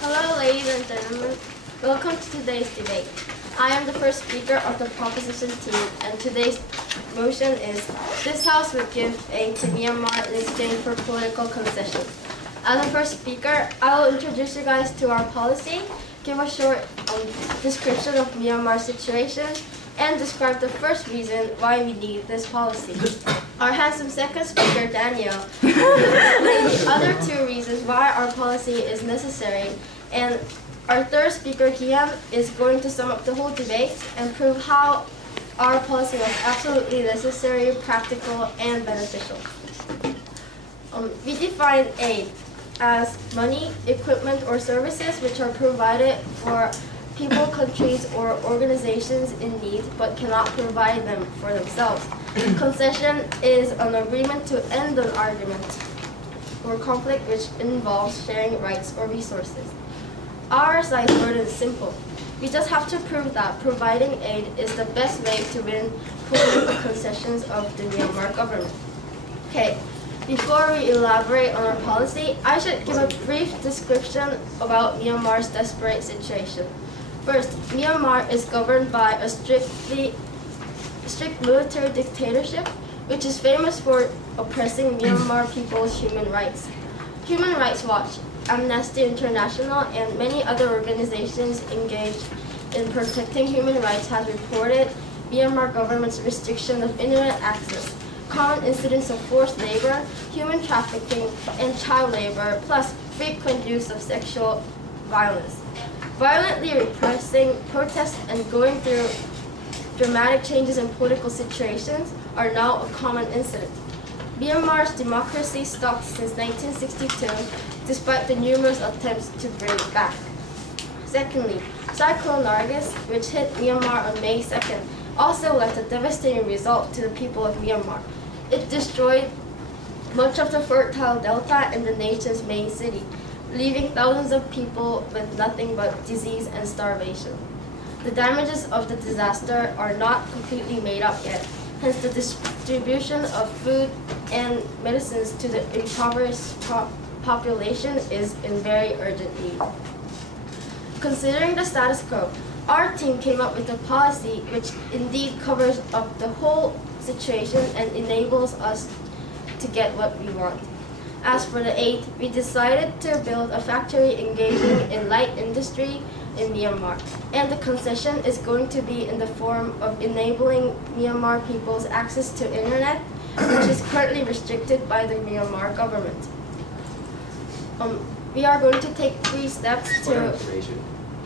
Hello, ladies and gentlemen. Welcome to today's debate. I am the first speaker of the proposition team, and today's motion is this House would give aid to Myanmar in exchange for political concessions. As the first speaker, I will introduce you guys to our policy, give a short description of Myanmar's situation, and describe the first reason why we need this policy. Our handsome second speaker, Daniel, will explain the other two reasons why our policy is necessary, and our third speaker, Kiam, is going to sum up the whole debate and prove how our policy was absolutely necessary, practical, and beneficial. We define aid as money, equipment, or services which are provided for people, countries, or organizations in need but cannot provide them for themselves. Concession is an agreement to end an argument or conflict which involves sharing rights or resources. Our side's burden is simple. We just have to prove that providing aid is the best way to win political concessions of the Myanmar government. Okay, before we elaborate on our policy, I should give a brief description about Myanmar's desperate situation. First, Myanmar is governed by a strict military dictatorship, which is famous for oppressing Myanmar people's human rights. Human Rights Watch, Amnesty International, and many other organizations engaged in protecting human rights has reported Myanmar government's restriction of internet access, common incidents of forced labor, human trafficking, and child labor, plus frequent use of sexual violence. Violently repressing protests and going through dramatic changes in political situations are now a common incident. Myanmar's democracy stopped since 1962, despite the numerous attempts to bring it back. Secondly, Cyclone Nargis, which hit Myanmar on May 2nd, also left a devastating result to the people of Myanmar. It destroyed much of the fertile delta in the nation's main city, leaving thousands of people with nothing but disease and starvation. The damages of the disaster are not completely made up yet, hence the distribution of food and medicines to the impoverished population is in very urgent need. Considering the status quo, our team came up with a policy which indeed covers up the whole situation and enables us to get what we want. As for the aid, we decided to build a factory engaging in light industry in Myanmar, and the concession is going to be in the form of enabling Myanmar people's access to internet, which is currently restricted by the Myanmar government. We are going to take 3 steps to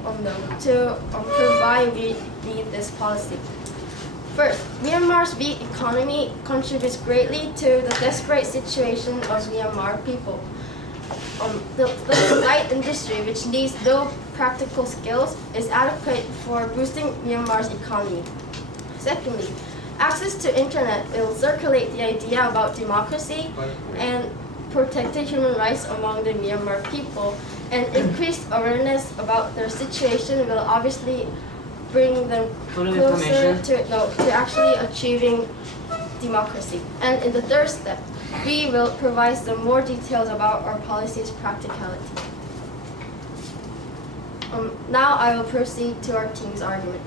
prove why we need this policy. First, Myanmar's weak economy contributes greatly to the desperate situation of Myanmar people. The light industry, which needs no practical skills, is adequate for boosting Myanmar's economy. Secondly, access to internet will circulate the idea about democracy and protected human rights among the Myanmar people, and increased awareness about their situation will obviously bring them closer to actually achieving democracy. And in the third step, we will provide some more details about our policy's practicality. Now I will proceed to our team's argument.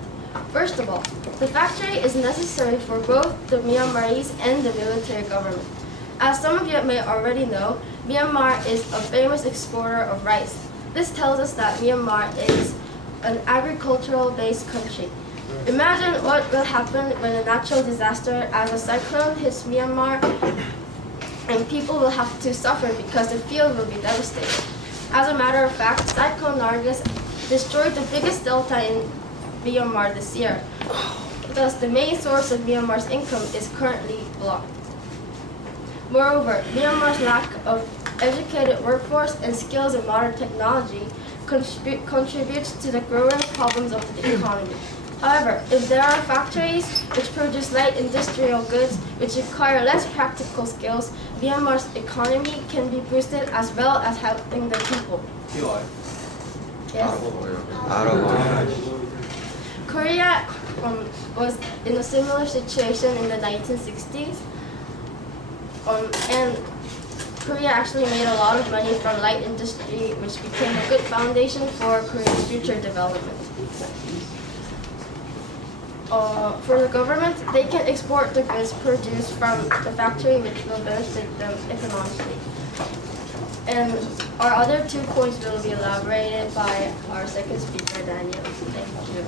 First of all, the factory is necessary for both the Myanmarese and the military government. As some of you may already know, Myanmar is a famous exporter of rice. This tells us that Myanmar is an agricultural-based country. Imagine what will happen when a natural disaster as a cyclone hits Myanmar, and people will have to suffer because the field will be devastated. As a matter of fact, Cyclone Nargis destroyed the biggest delta in Myanmar this year. Thus, the main source of Myanmar's income is currently blocked. Moreover, Myanmar's lack of educated workforce and skills in modern technology contributes to the growing problems of the economy. However, if there are factories which produce light industrial goods which require less practical skills, Myanmar's economy can be boosted as well as helping the people. Yes. was in a similar situation in the 1960s. And Korea actually made a lot of money from light industry, which became a good foundation for Korea's future development. For the government, they can export the goods produced from the factory, which will benefit them economically. And our other 2 points will be elaborated by our second speaker, Daniel. Thank you.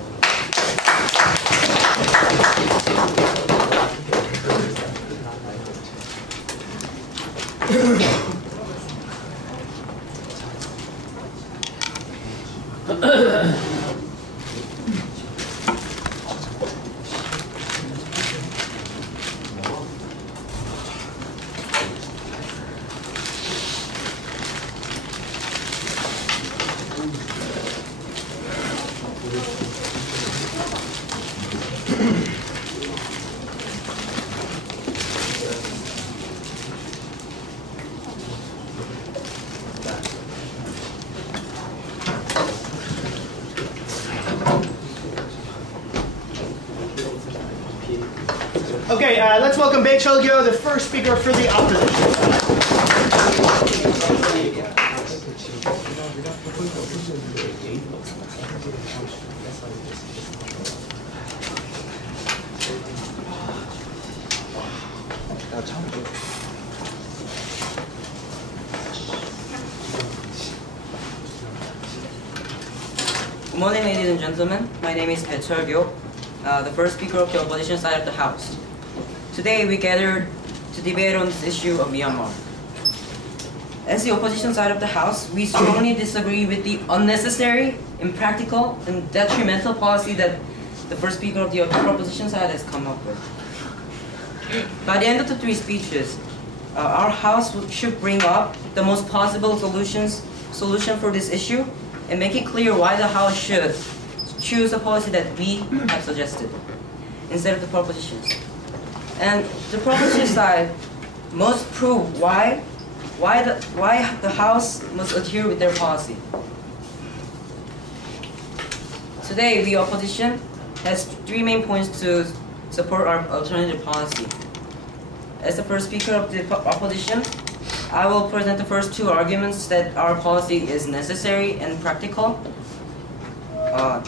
Okay, let's welcome Bae Chul-gyo, the first speaker for the opposition side. Good morning, ladies and gentlemen. My name is Bae Chul-gyo, the first speaker of the opposition side of the House. Today we gathered to debate on this issue of Myanmar. As the opposition side of the House, we strongly disagree with the unnecessary, impractical, and detrimental policy that the first speaker of the opposition side has come up with. By the end of the 3 speeches, our House should bring up the most possible solution for this issue and make it clear why the House should choose a policy that we have suggested instead of the propositions. And the proposition side must prove why the House must adhere with their policy. Today, the opposition has 3 main points to support our alternative policy. As the first speaker of the opposition, I will present the first 2 arguments that our policy is necessary and practical.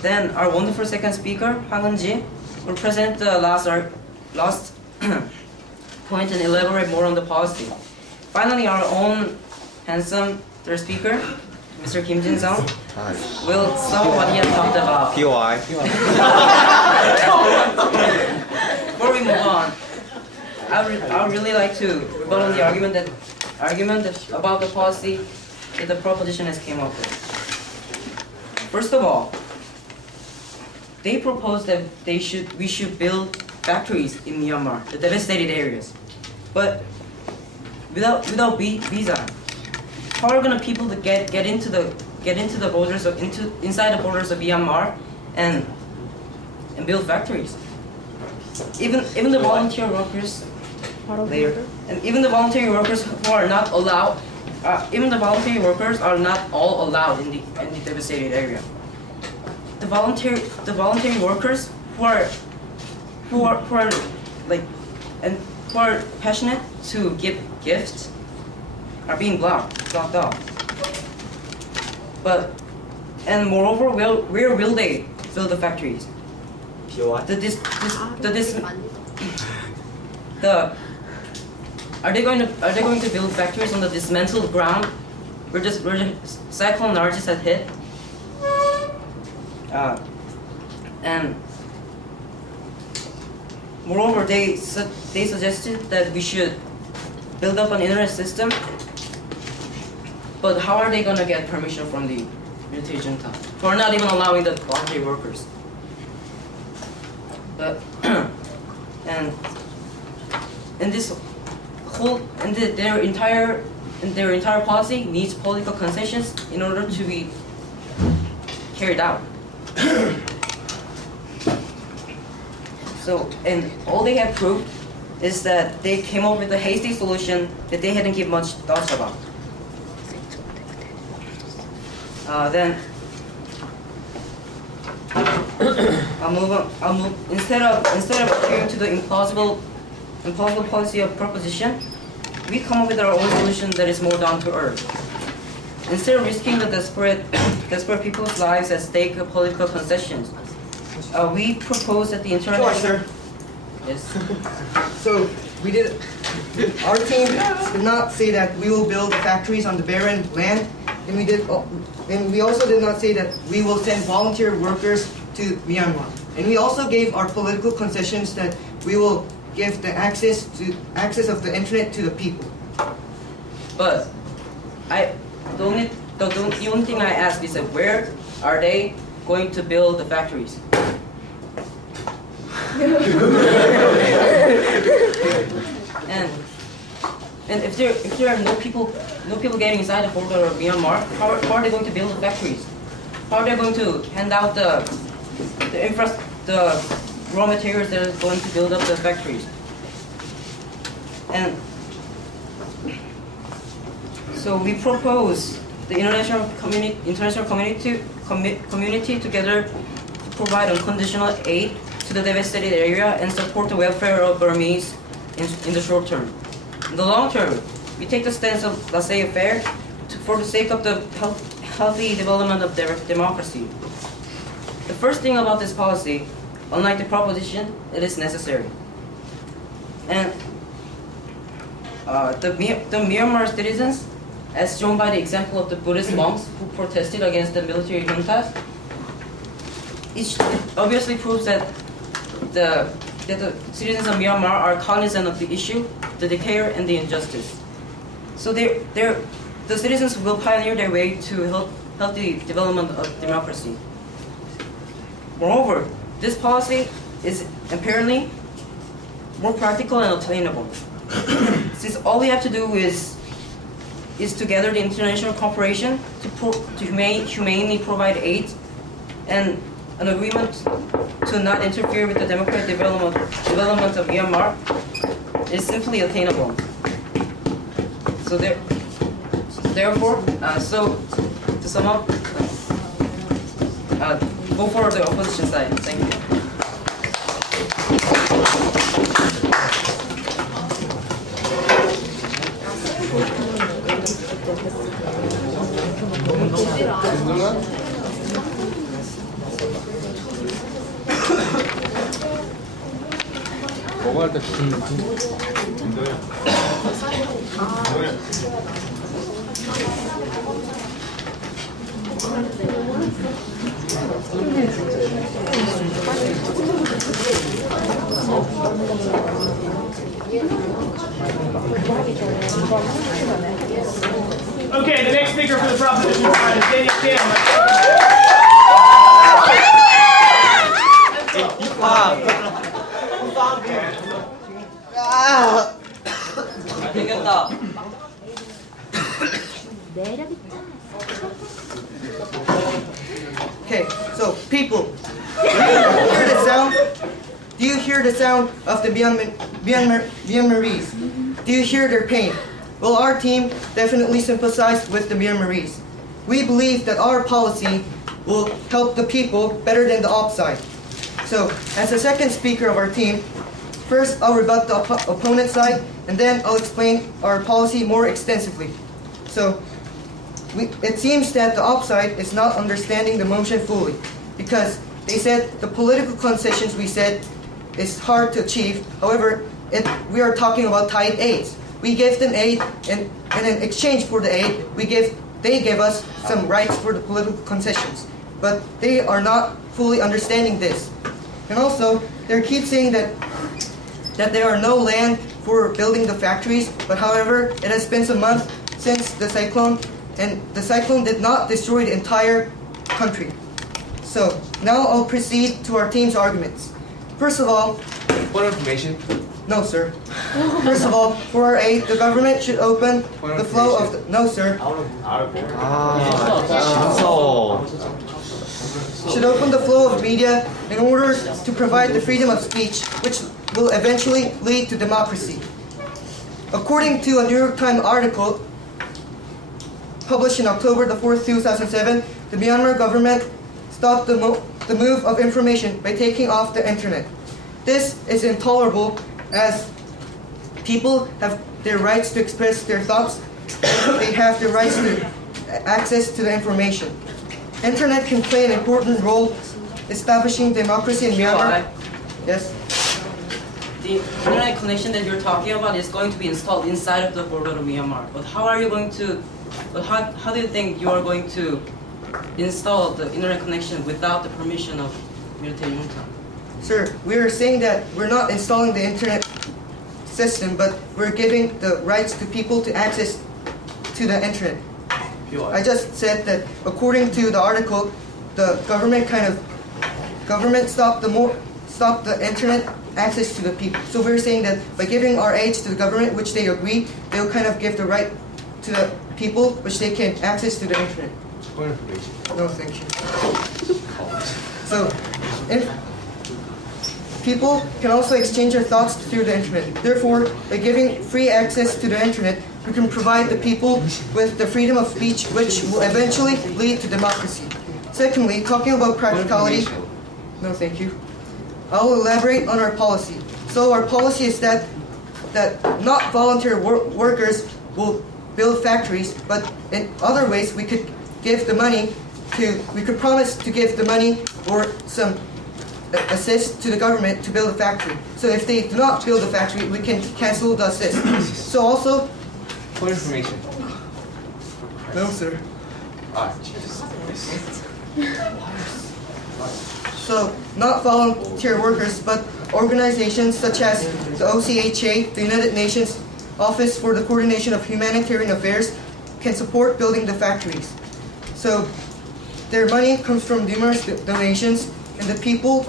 Then our wonderful second speaker, Hwang Eun-ji, will present the last point and elaborate more on the policy. Finally, our own handsome third speaker, Mr. Kim Jin-sung, will sum what he has talked about. POI. Before we move on, I would really like to rebut on the argument about the policy that the proposition has came up with. First of all, they propose that we should build factories in Myanmar, the devastated areas. But without visa, how are gonna people to get into the borders of inside the borders of Myanmar and build factories? Even the volunteer workers there, and even the voluntary workers who are not allowed, even the voluntary workers are not all allowed in the devastated area. The voluntary workers who are passionate to give gifts are being blocked off. And moreover, where will they build the factories? Are they going to build factories on the dismantled ground where the cyclone Nargis had hit? And moreover, they suggested that we should build up an internet system. But how are they going to get permission from the military junta, who are not even allowing the voluntary workers? Their entire policy needs political concessions in order to be carried out. And all they have proved is that they came up with a hasty solution that they hadn't given much thought about. Instead of adhering to the implausible policy of proposition, we come up with our own solution that is more down to earth. Instead of risking the desperate people's lives at stake of political concessions, we propose that the international. Sure, sir. Yes. So our team did not say that we will build factories on the barren land, and we also did not say that we will send volunteer workers to Myanmar. And we also gave our political concessions that we will give the access of the internet to the people. But the only thing I ask is that where are they going to build the factories? and if there are no people getting inside the border of Myanmar, how are they going to build the factories? How are they going to hand out the raw materials that are going to build up the factories? And so we propose the international community together to provide unconditional aid to the devastated area and support the welfare of Burmese in the short term. In the long term, we take the stance of laissez-faire for the sake of the healthy development of democracy. The first thing about this policy, unlike the proposition, it is necessary. And the Myanmar citizens, as shown by the example of the Buddhist monks who protested against the military juntas, it obviously proves that the citizens of Myanmar are cognizant of the issue, the decay, and the injustice. So the citizens will pioneer their way to healthy development of democracy. Moreover, this policy is apparently more practical and attainable, since all we have to do is to gather the international cooperation to humanely provide aid, and an agreement to not interfere with the democratic development of Myanmar is simply attainable. So therefore, to sum up, go for the opposition side. Thank you. 먹어야 돼. Okay, the next speaker for the proposition side is Daewon. 잘생겼다. Okay, so people, do you hear the sound of the Myanmarese? Do you hear their pain? Well, our team definitely sympathizes with the Myanmarese. We believe that our policy will help the people better than the opposite. So, as the second speaker of our team, first I'll rebut the opponent's side, and then I'll explain our policy more extensively. So, it seems that the opposite is not understanding the motion fully, because they said the political concessions we said is hard to achieve. However, we are talking about tied aids. We gave them aid, and in exchange for the aid, they gave us some rights for the political concessions. But they are not fully understanding this. And also, they keep saying that there are no land for building the factories, but however, it has been some months since the cyclone, and the cyclone did not destroy the entire country. So, now I'll proceed to our team's arguments. First of all, Point of information. no, sir. First of all, for our aid, the government should open the flow of the... No, sir. Should open the flow of media in order to provide the freedom of speech, which will eventually lead to democracy. According to a New York Times article published in October the 4th, 2007, the Myanmar government stop the move of information by taking off the internet. This is intolerable as people have their rights to express their thoughts and they have the rights to access to the information. Internet can play an important role establishing democracy in Myanmar. Yes? The internet connection that you're talking about is going to be installed inside of the border of Myanmar. But how are you going to, how do you think you are going to install the internet connection without the permission of military junta? Sir, we are saying that we're not installing the internet system, but we're giving the rights to people to access to the internet. I just said that according to the article, the government stopped the internet access to the people. So we're saying that by giving our aids to the government, which they agree, they'll kind of give the right to the people, which they can access to the internet. Point of information. No, thank you. So, people can also exchange their thoughts through the internet. Therefore, by giving free access to the internet, we can provide the people with the freedom of speech, which will eventually lead to democracy. Secondly, talking about practicality. No, thank you. I will elaborate on our policy. So our policy is that not volunteer workers will build factories, but in other ways we could give the money we could promise to give the money or some assist to the government to build a factory. So if they do not build a factory, we can cancel the assist. So also, Point of information. no sir. So not volunteer workers, but organizations such as the OCHA, the United Nations Office for the Coordination of Humanitarian Affairs, can support building the factories. So their money comes from numerous donations, and the people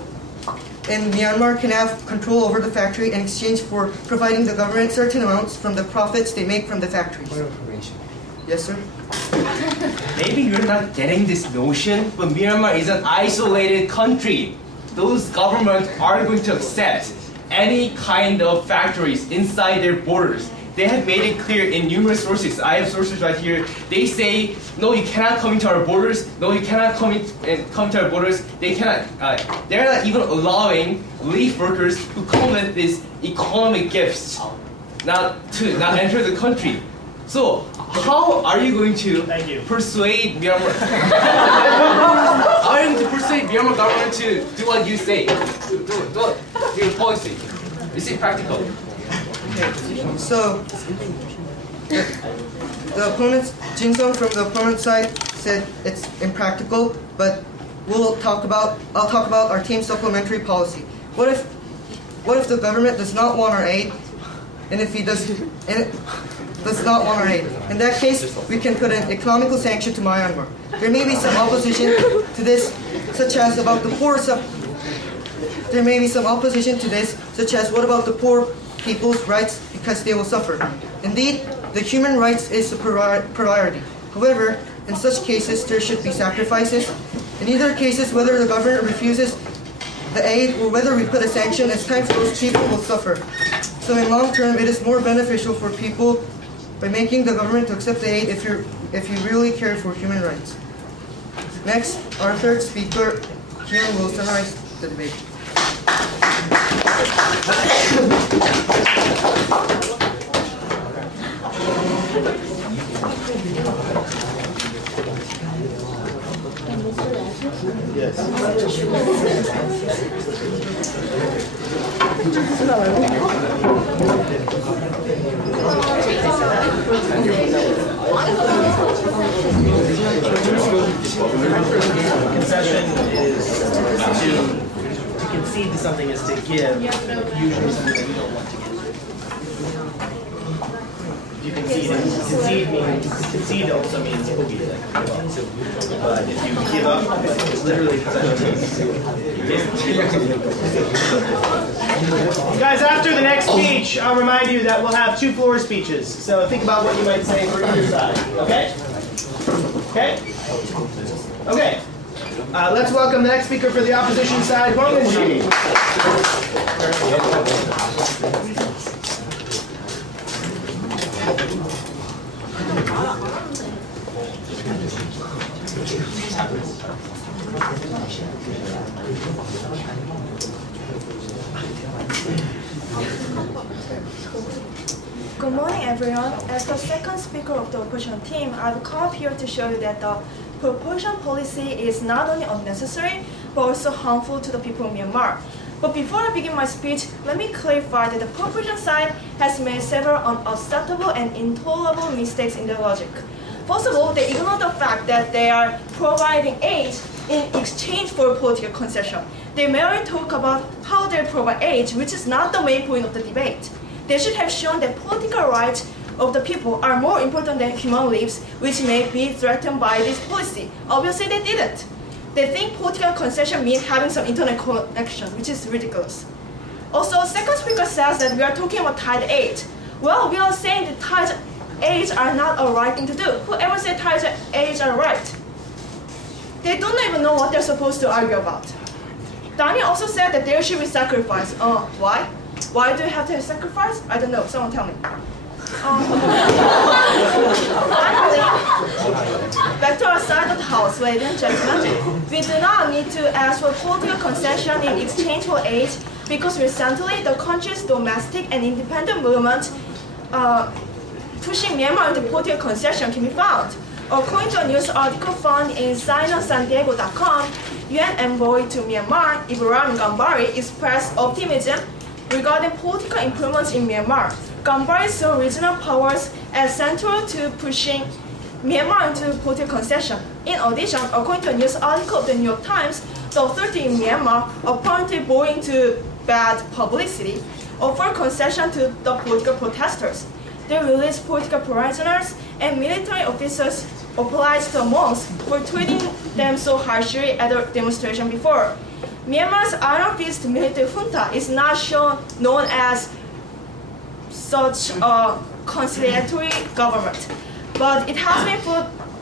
in Myanmar can have control over the factory in exchange for providing the government certain amounts from the profits they make from the factories. Point of information. Yes, sir? Maybe you're not getting this notion, but Myanmar is an isolated country. Those governments aren't going to accept any kind of factories inside their borders. They have made it clear in numerous sources. I have sources right here. They say, no, you cannot come into our borders. No, you cannot come to our borders. They cannot. They're not even allowing relief workers who come with these economic gifts not enter the country. So how are you going to persuade Myanmar? How are you going to persuade Myanmar government to do what you say? Do your policy. Is it practical? So, the opponents, Jin-sung from the opponent side said it's impractical, but I'll talk about our team's supplementary policy. What if the government does not want our aid, and if it does not want our aid? In that case, we can put an economical sanction to Myanmar. There may be some opposition to this, such as about the poor. There may be some opposition to this, such as what about the poor people's rights because they will suffer. Indeed, the human rights is a priority. However, in such cases, there should be sacrifices. In either cases, whether the government refuses the aid or whether we put a sanction, it's time for those people will suffer. So in long term, it is more beneficial for people by making the government to accept the aid if you really care for human rights. Next, our third speaker, Kian, will summarize the debate. Yes. Concession is to concede to something is to give usually something that you don't want to give. You concede also means give up. But if you give up, literally concession. Guys, after the next speech, I'll remind you that we'll have 2 floor speeches. So think about what you might say for either side. Okay? Okay? Okay. Let's welcome the next speaker for the opposition side, Hong Min-ji. Good morning, everyone. As the second speaker of the opposition team, I've come up here to show you that the proportion policy is not only unnecessary, but also harmful to the people of Myanmar. But before I begin my speech, let me clarify that the proportion side has made several unacceptable and intolerable mistakes in their logic. First of all, they ignore the fact that they are providing aid in exchange for political concession. They merely talk about how they provide aid, which is not the main point of the debate. They should have shown that political rights of the people are more important than human lives, which may be threatened by this policy. Obviously, they didn't. They think political concession means having some internet connection, which is ridiculous. Also, second speaker says that we are talking about tied aid. Well, we are saying that tied aids are not a right thing to do. Whoever said tied aids are right? They don't even know what they're supposed to argue about. Daniel also said that there should be sacrifice. Why? Why do you have to have sacrifice? I don't know. Someone tell me. Finally, back to our side of the house, ladies and gentlemen. We do not need to ask for political concession in exchange for aid because recently the country's domestic and independent movement pushing Myanmar into political concession can be found. According to a news article found in SinoSanDiego.com, UN envoy to Myanmar, Ibrahim Gambari, expressed optimism regarding political improvements in Myanmar. Gambari saw regional powers as central to pushing Myanmar into political concession. In addition, according to a news article of the New York Times, the authority in Myanmar, apparently owing to bad publicity, offered concession to the political protesters. They released political prisoners and military officers obliged the monks for treating them so harshly at a demonstration before. Myanmar's Iron Fist military junta is not known as such a conciliatory government, but it has been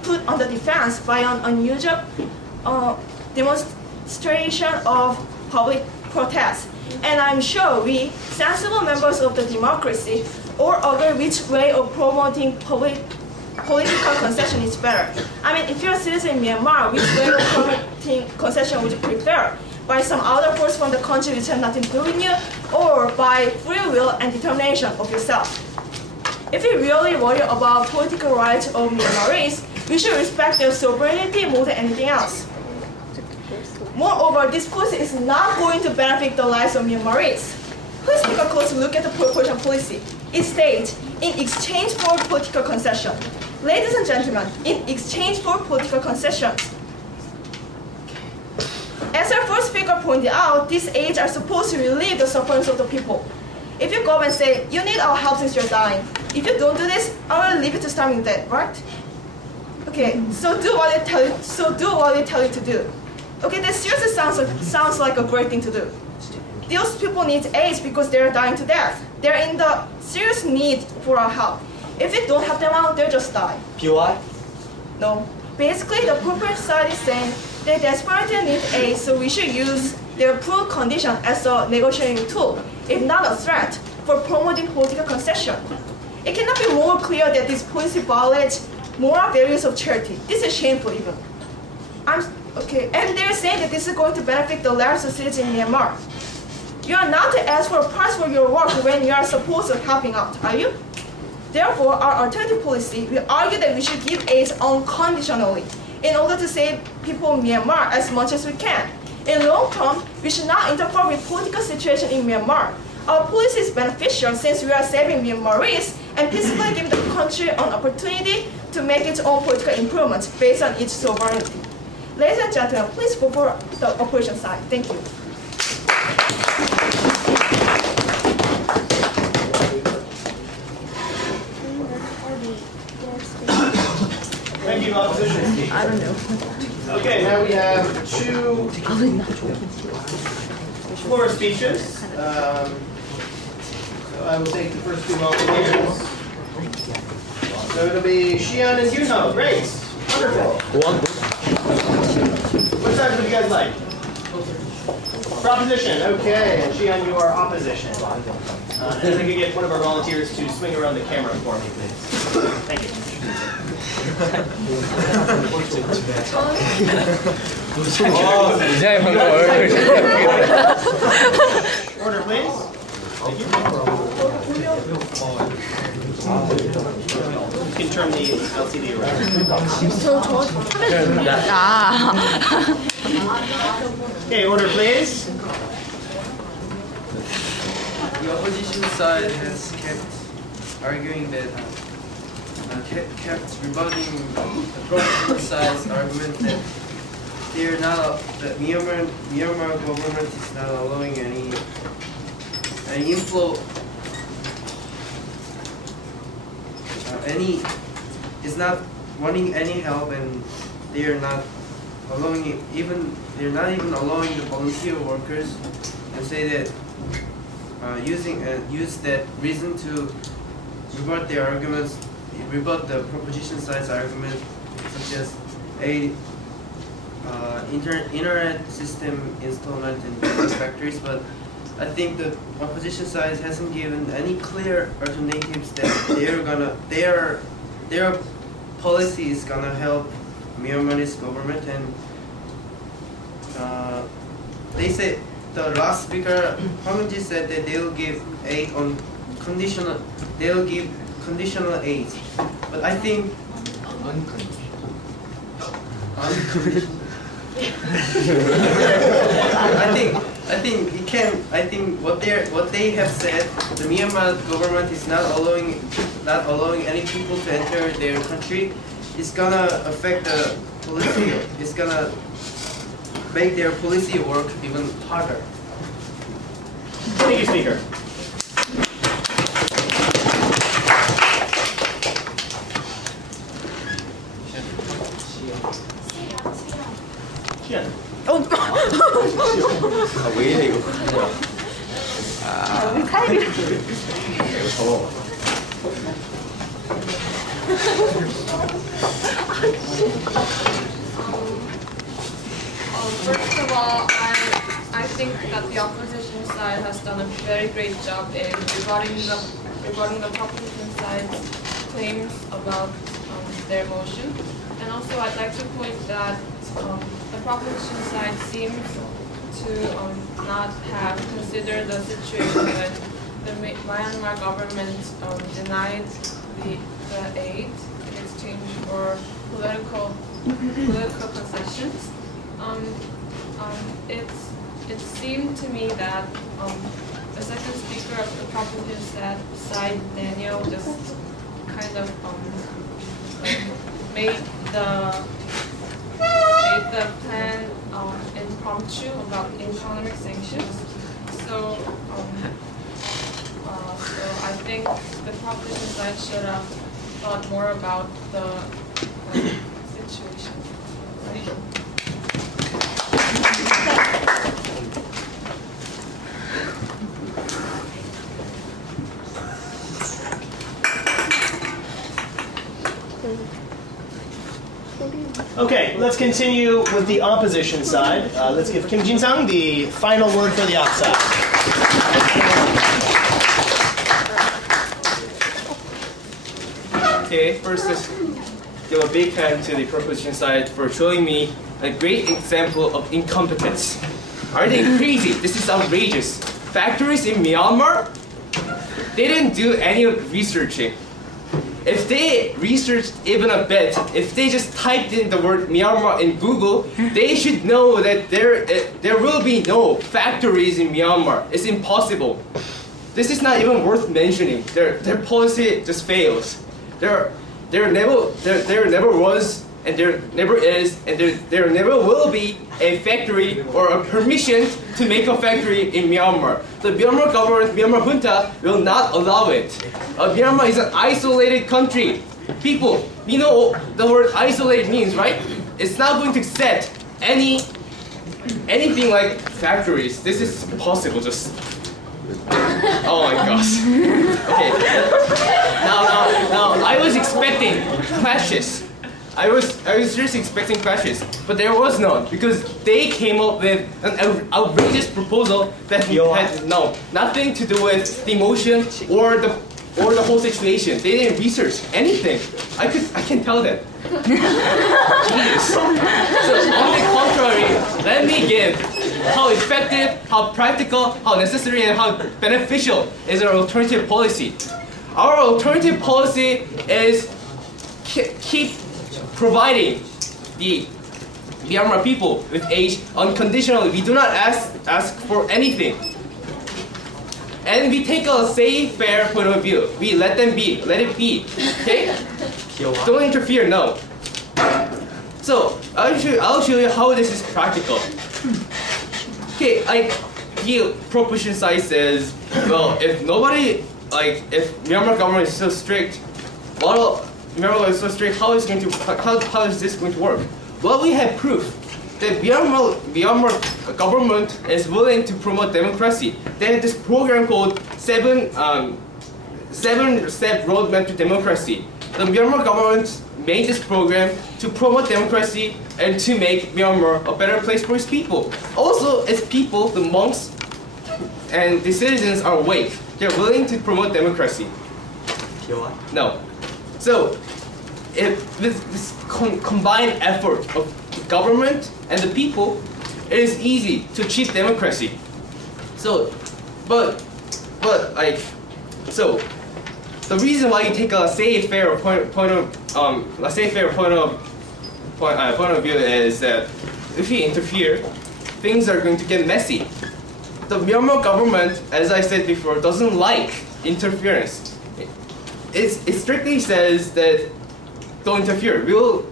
put on the defense by an unusual demonstration of public protest. And I'm sure we, sensible members of the democracy, or agree which way of promoting political concession is better. I mean, if you're a citizen in Myanmar, which way of promoting concession would you prefer? By some other force from the country which has nothing to do with you, or by free will and determination of yourself? If we really worry about political rights of Myanmaris, we should respect their sovereignty more than anything else. Moreover, this policy is not going to benefit the lives of Myanmaris. Please take a close look at the proportion policy. It states, in exchange for political concession. Ladies and gentlemen, in exchange for political concession. As our first speaker pointed out, these aids are supposed to relieve the sufferings of the people. If you go and say, you need our help since you're dying, if you don't do this, I will leave you to starving dead, right? Okay, so do what they tell you to do. Okay, that seriously sounds like a great thing to do. Those people need aids because they're dying to death. They're in the serious need for our help. If we don't help them out, they'll just die. POI? No. Basically, the appropriate side is saying they desperately need aid, so we should use their poor condition as a negotiating tool, if not a threat, for promoting political concession. It cannot be more clear that this policy violates moral values of charity. This is shameful even. And they're saying that this is going to benefit the lives of citizens in Myanmar. You are not to ask for a price for your work when you are supposed to helping out, are you? Therefore, our alternative policy, we argue that we should give aid unconditionally in order to save people in Myanmar as much as we can. In long term, we should not interfere with political situation in Myanmar. Our policy is beneficial since we are saving Myanmaris and peacefully giving the country an opportunity to make its own political improvements based on its sovereignty. Ladies and gentlemen, please vote for the opposition side. Thank you. Thank you, opposition. I don't know. Okay, now we have two floor speeches. So I will take the first two volunteers. So it'll be Xian and Yunho. Great. Wonderful. Which side would you guys like? Proposition. Okay. And Xian, you are opposition. And if I could get one of our volunteers to swing around the camera for me, please. Thank you. Order, please. Thank you. You can turn the LCD around. Okay, order please. The opposition side has kept arguing that, kept rebutting the pro side's argument that they're not, that Myanmar government is not allowing any inflow, is not wanting any help, and they are not allowing it, they're not even allowing the volunteer workers, and say that use that reason to rebut their arguments, rebut the proposition side's argument, such as internet system installment in factories. But I think the opposition side hasn't given any clear alternatives that their policy is gonna help Myanmar's government, and they say the last speaker Hamid said that they'll give aid on conditional. They'll give conditional aid, but I think I think it can. I think what they have said, the Myanmar government is not allowing any people to enter their country. It's gonna affect the policy. It's gonna make their policy work even harder. Thank you, Speaker. 왜 이래 이거? First of all, I think that the opposition side has done a very great job in rebutting the proposition side's claims about their motion. And also, I'd like to point that the proposition side seems to not have considered the situation when the Myanmar government denied the aid in exchange for political concessions. It seemed to me that the second speaker of the proposition side, Daniel, just kind of made the plan impromptu about economic sanctions. So I think the proposition side should have thought more about the situation. Right? Okay, let's continue with the opposition side. Let's give Kim Jin-sung the final word for the op side. Okay, first let's give a big hand to the proposition side for showing me a great example of incompetence. Are they crazy? This is outrageous. Factories in Myanmar? They didn't do any researching. If they researched even a bit, if they just typed in the word Myanmar in Google, they should know that there will be no factories in Myanmar. It's impossible. This is not even worth mentioning. Their policy just fails. There never was, and there never is, and there never will be a factory or a permission to make a factory in Myanmar. The Myanmar government, Myanmar junta, will not allow it. Myanmar is an isolated country. People, you know the word isolated means, right? It's not going to accept anything like factories. This is impossible. Just. Oh my gosh. Okay. Now, I was expecting clashes. I was just expecting clashes, but there was none because they came up with an outrageous proposal that had nothing to do with the motion or the whole situation. They didn't research anything. I can tell that. Genius. So on the contrary, let me give how effective, how practical, how necessary, and how beneficial is our alternative policy. Our alternative policy is keep providing the Myanmar people with aid unconditionally. We do not ask for anything. And we take a safe, fair point of view. We let them be, let it be. Okay? Don't interfere, no. So I'll show you how this is practical. Okay, like the proposition side says, well, if Myanmar government is so strict, how is this going to work? Well, we have proof that Myanmar government is willing to promote democracy. They have this program called Seven-Step Roadmap to Democracy. The Myanmar government made this program to promote democracy and to make Myanmar a better place for its people. Also, its people, the monks and the citizens are awake. They're willing to promote democracy. No. So, if this combined effort of the government and the people, it is easy to achieve democracy. So, the reason why you take a safe, fair point of view is that if you interfere, things are going to get messy. The Myanmar government, as I said before, doesn't like interference. It strictly says that don't interfere. We'll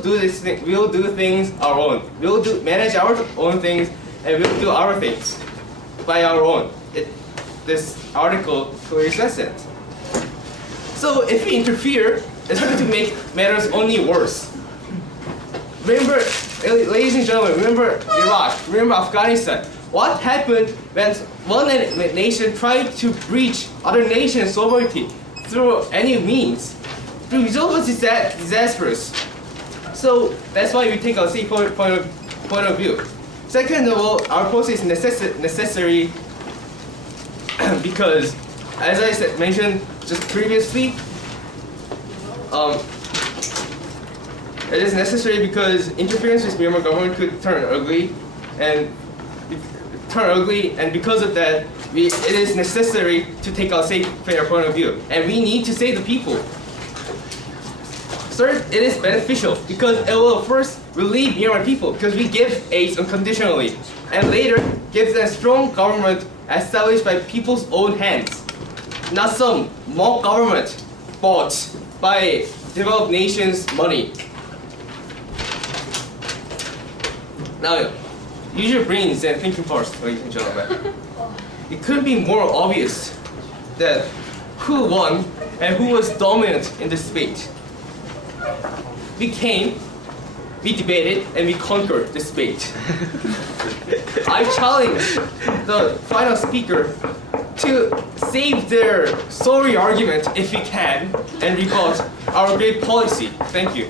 do this thing. We'll do things our own. We'll manage our own things, and we'll do our things by our own. This article clearly says it. So if we interfere, it's going to make matters only worse. Remember, ladies and gentlemen, remember Iraq, remember Afghanistan. What happened when one nation tried to breach other nations' sovereignty through any means? The result was disastrous. So that's why we take a safe point of view. Second of all, our policy is necessary because, as I mentioned just previously, it is necessary because interference with Myanmar government could turn ugly, and because of that, it is necessary to take a safe, fair point of view, and we need to save the people. Third, it is beneficial because it will first relieve Myanmar people because we give aid unconditionally, and later give them a strong government established by people's own hands, not some mock government bought by developed nations' money. Now, use your brains and thinking first, ladies and gentlemen. It could be more obvious that who won and who was dominant in this debate. We debated, and we conquered this debate. I challenge the final speaker to save their sorry argument if he can and rebut our great policy. Thank you.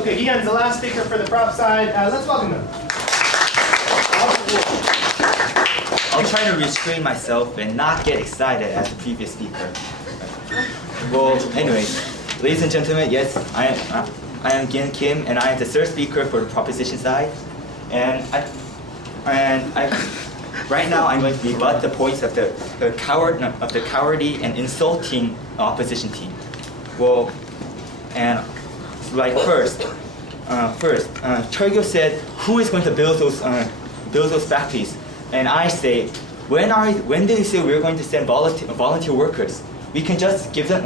Okay, Daewon's the last speaker for the prop side. Let's welcome him. I'll try to restrain myself and not get excited as the previous speaker. Well, anyways, ladies and gentlemen, yes, I am Gin Kim, and I am the third speaker for the proposition side. And right now I'm going to rebut the points of the cowardly and insulting opposition team. Well, and like first, Cheolgyo said, who is going to build those factories? And I say, when did you say we're going to send volunteer workers? We can just give the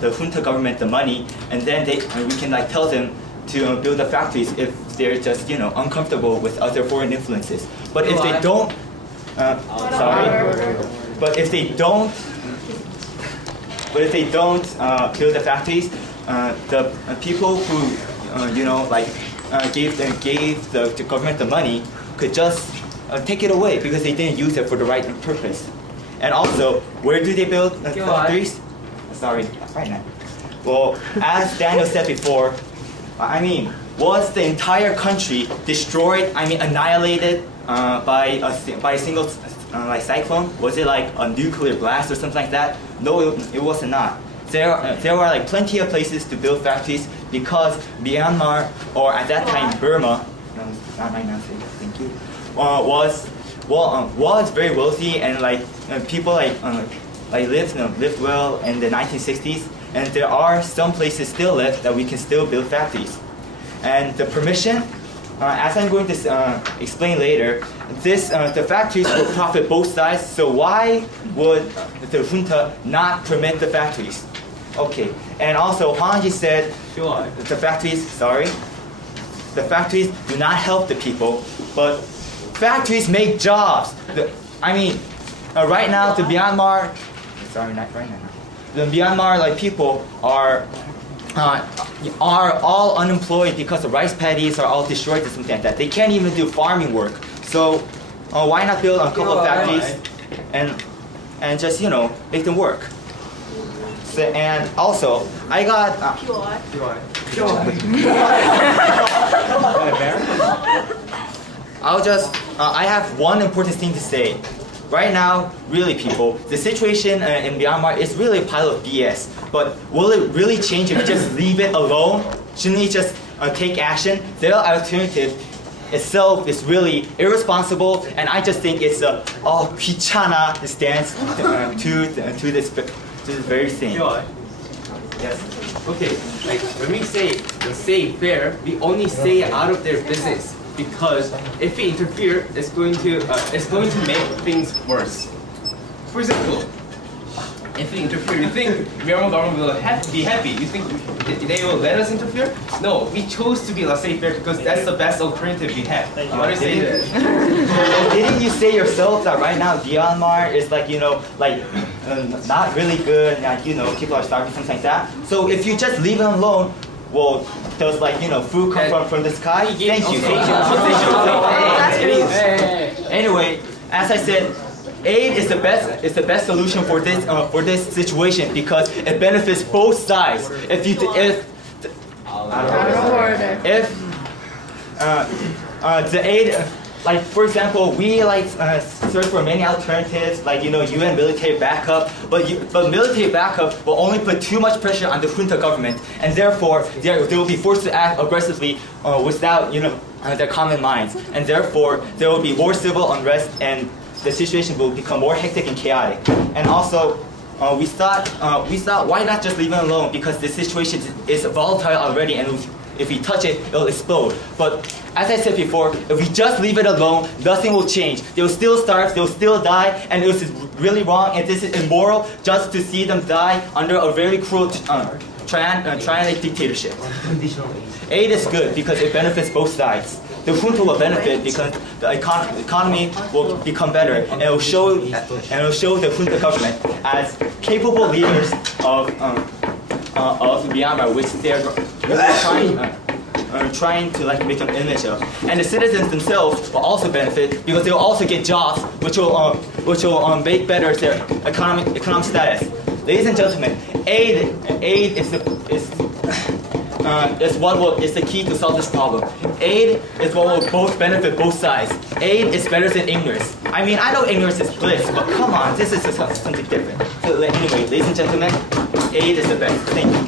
junta government the money, and then we can tell them to build the factories if they're just uncomfortable with other foreign influences. But if they don't, but if they don't, But if they don't build the factories, the people who gave the government the money could just take it away because they didn't use it for the right purpose. And also, where do they build factories? Sorry, right now. Well, as Daniel said before, was the entire country destroyed? annihilated by a single cyclone? Was it like a nuclear blast or something like that? No, it was not. There were like plenty of places to build factories because Myanmar, or at that time Burma, not right now, thank you, was very wealthy, and people lived well in the 1960s, and there are some places still left that we can still build factories. And the permission, as I'm going to explain later, the factories will profit both sides. So why would the junta not permit the factories? Okay, and also Hwanji said the factories do not help the people, but factories make jobs. Right now the Myanmar, the Myanmar people are all unemployed because the rice paddies are all destroyed or something like that. They can't even do farming work. So why not build a couple of factories and just make them work? So, and also I got I have one important thing to say. Right now, really people, the situation in Myanmar is really a pile of BS. But will it really change if we just leave it alone? Shouldn't we just take action? The alternative itself is really irresponsible, and I just think it's a 귀찮아 stance to this very thing. Yes. Okay. When we say the fair, we only say it out of their business. Because if we interfere, it's going to make things worse. For example, if we interfere, you think Myanmar government will be happy? You think they will let us interfere? No, we chose to be laissez-faire because that's the best alternative we have. Didn't you say yourself that right now Myanmar is not really good, people are starving, something like that? So if you just leave them alone, well, does food come from the sky? Thank you. Anyway, as I said, aid is the best solution for this situation because it benefits both sides. If the aid, for example, we search for many alternatives, UN military backup, but military backup will only put too much pressure on the junta government, and therefore they will be forced to act aggressively without their common minds, and therefore there will be more civil unrest, and the situation will become more hectic and chaotic. And also, we thought why not just leave it alone, because the situation is volatile already, and if we touch it, it'll explode. But as I said before, if we just leave it alone, nothing will change. They will still starve, they will still die, and it was really wrong, and this is immoral just to see them die under a very cruel tyrannic dictatorship. Aid is good because it benefits both sides. The junta will benefit because the economy will become better, and it will show the junta government as capable leaders of Myanmar, which they're trying to make an image of. And the citizens themselves will also benefit because they will also get jobs, which will make better their economic status. Ladies and gentlemen, aid is the key to solve this problem. Aid is what will both benefit both sides. Aid is better than ignorance. I know ignorance is bliss, but come on, this is something different. So anyway, ladies and gentlemen, aid is the best. Thank you.